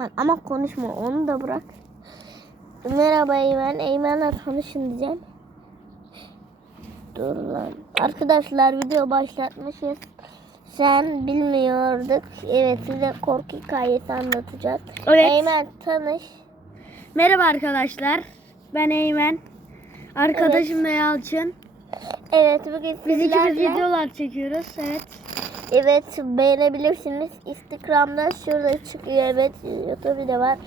Lan ama konuşma onu da bırak. Merhaba Eymen. Eymen'le tanışın diyeceğim. Dur lan. Arkadaşlar video başlatmışız. Sen bilmiyorduk. Evet size korku hikayesi anlatacağız. Evet. Eymen tanış. Merhaba arkadaşlar. Ben Eymen. Arkadaşım da Yalçın. Evet bugün Biz ikimiz sizlerle- videolar çekiyoruz. Evet. Evet beğenebilirsiniz. Instagram'da şurada çıkıyor. Evet YouTube'da var.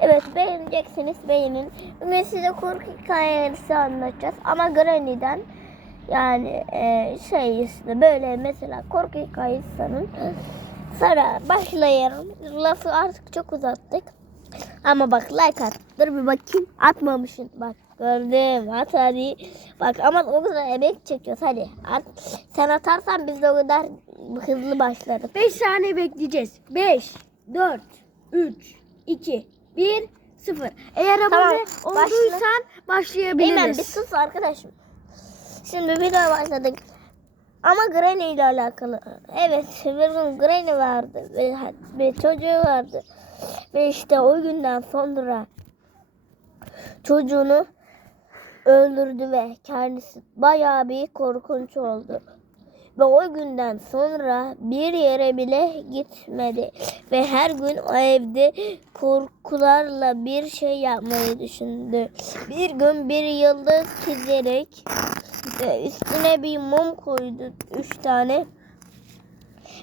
Evet beğeneceksiniz beğenin. Bugün size korku hikayesi anlatacağız. Ama Granny'den yani e, şey işte böyle mesela korku hikayesi sanın. Sonra başlayalım. Lafı artık çok uzattık. Ama bak like at. Dur bir bakayım. Atmamışsın. Bak gördüm. At hadi. Bak ama o kadar emek çekiyoruz. Hadi at. Sen atarsan biz de o kadar hızlı başlarız. 5 saniye bekleyeceğiz. 5, 4, 3, 2, 1, 0. Eğer abone Tamam, başla. olduysan başlayabiliriz. Hemen bir sus arkadaşım. Şimdi video başladık. Ama Granny ile alakalı. Evet, bir Granny vardı ve, ve çocuğu vardı. Ve işte o günden sonra çocuğunu öldürdü ve kendisi bayağı bir korkunç oldu. Ve o günden sonra bir yere bile gitmedi. Ve her gün o evde korkularla bir şey yapmayı düşündü. Bir gün bir yıldız çizerek ve üstüne bir mum koydu. Üç tane.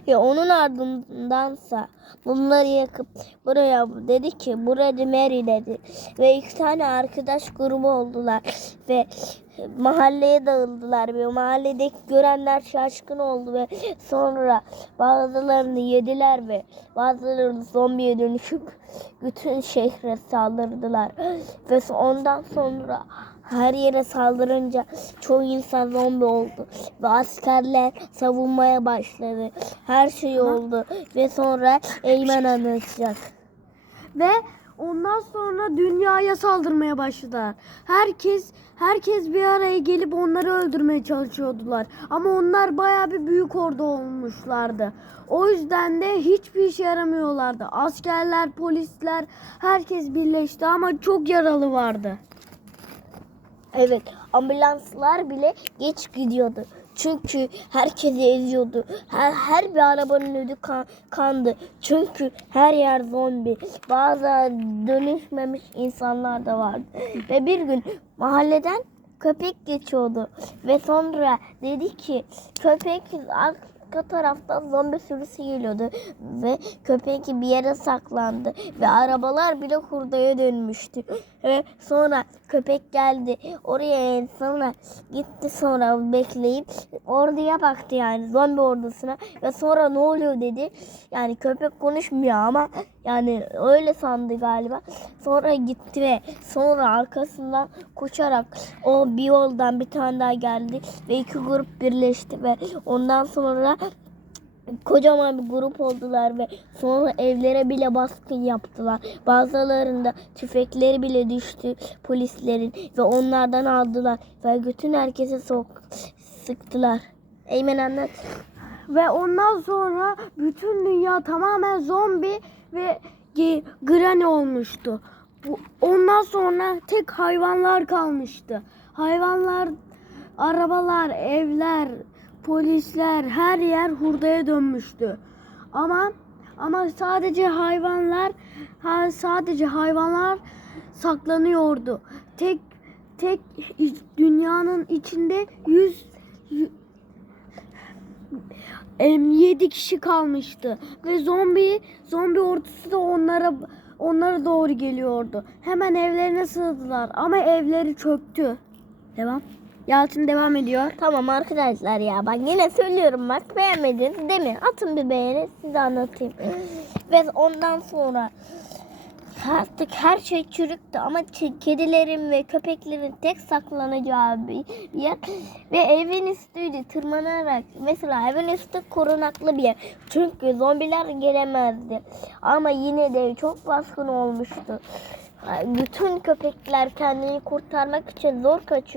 Ve onun ardındansa bunları yakıp buraya dedi ki burası Mary dedi. Ve iki tane arkadaş grubu oldular. Ve mahalleye dağıldılar ve mahalledeki görenler şaşkın oldu ve sonra bazılarını yediler ve bazılarını zombiye dönüşüp bütün şehre saldırdılar ve ondan sonra her yere saldırınca çoğu insan zombi oldu ve askerler savunmaya başladı. Her şey oldu ve sonra Eymen anlatacak. Ve ondan sonra dünyaya saldırmaya başladılar. Herkes herkes bir araya gelip onları öldürmeye çalışıyordular. Ama onlar bayağı bir büyük ordu olmuşlardı. O yüzden de hiçbir işe yaramıyorlardı. Askerler, polisler herkes birleşti ama çok yaralı vardı. Evet, ambulanslar bile geç gidiyordu. Çünkü herkesi eziyordu. Her, her bir arabanın önü kan- kandı. Çünkü her yer zombi. Bazı dönüşmemiş insanlar da vardı. Ve bir gün mahalleden köpek geçiyordu. Ve sonra dedi ki köpek arka taraftan zombi sürüsü geliyordu. Ve köpek bir yere saklandı. Ve arabalar bile hurdaya dönmüştü. Ve sonra köpek geldi. Oraya sonra gitti sonra bekleyip orduya baktı yani zombi ordusuna. Ve sonra ne oluyor dedi. Yani köpek konuşmuyor ama yani öyle sandı galiba. Sonra gitti ve sonra arkasından koşarak o bir yoldan bir tane daha geldi ve iki grup birleşti ve ondan sonra kocaman bir grup oldular ve sonra evlere bile baskın yaptılar. Bazılarında tüfekleri bile düştü polislerin ve onlardan aldılar ve bütün herkese sok sıktılar. Eymen anlat. Ve ondan sonra bütün dünya tamamen zombi ve granny olmuştu. Ondan sonra tek hayvanlar kalmıştı. Hayvanlar, arabalar, evler, polisler her yer hurdaya dönmüştü. Ama ama sadece hayvanlar ha, sadece hayvanlar saklanıyordu. Tek tek dünyanın içinde 100 Em, 7 kişi kalmıştı ve zombi zombi ordusu da onlara onlara doğru geliyordu. Hemen evlerine sığdılar ama evleri çöktü. Devam. Yalçın devam ediyor. Tamam arkadaşlar ya bak yine söylüyorum bak beğenmediniz değil mi? Atın bir beğeni size anlatayım. Ve ondan sonra artık her şey çürüktü ama kedilerin ve köpeklerin tek saklanacağı bir yer ve evin üstüydü tırmanarak mesela evin üstü korunaklı bir yer çünkü zombiler gelemezdi ama yine de çok baskın olmuştu bütün köpekler kendini kurtarmak için zor kaçıyordu